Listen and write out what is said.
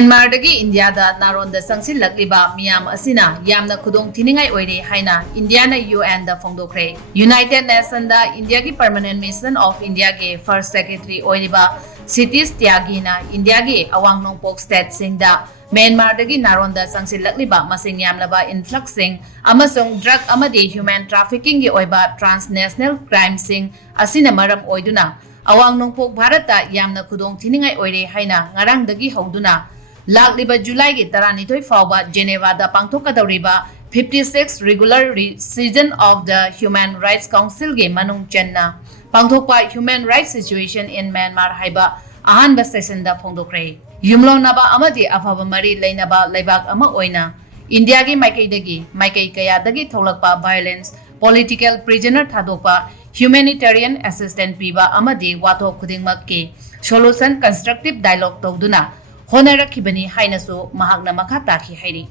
Myanmar India da naron da sangsil lakliba miyam asina yamna khudong thiningai oire haina India na UN da phongdokre. United Nations da India ki Permanent Mission of India ke First Secretary oiriba Cities Tyagi na India ki awang nongpok state sing da Myanmar dagi naron da sangsil lakliba masing yamlaba influx sing amasong drug amadi human trafficking ki oiba transnational crime sing asina maram oiduna awang nongpok Bharata yamna khudong thiningai oire haina ngarang dagi hauduna Lakliba July ki taranithoi fauba Geneva da pangthokadawriba 56 regular season of the Human Rights Council ge manung chenna pangthokpa human rights situation in Myanmar haiba ahanba session da phongdokre yumlonaba amadi afaba mari leinaba leibak ama oina India gi maikai kaya dagi tholakpa violence political prisoner thadokpa humanitarian assistance piba amadi wathok khudingmak ke solution constructive dialogue tawduna Honarakibani hainasu mahakna makha taki hairi.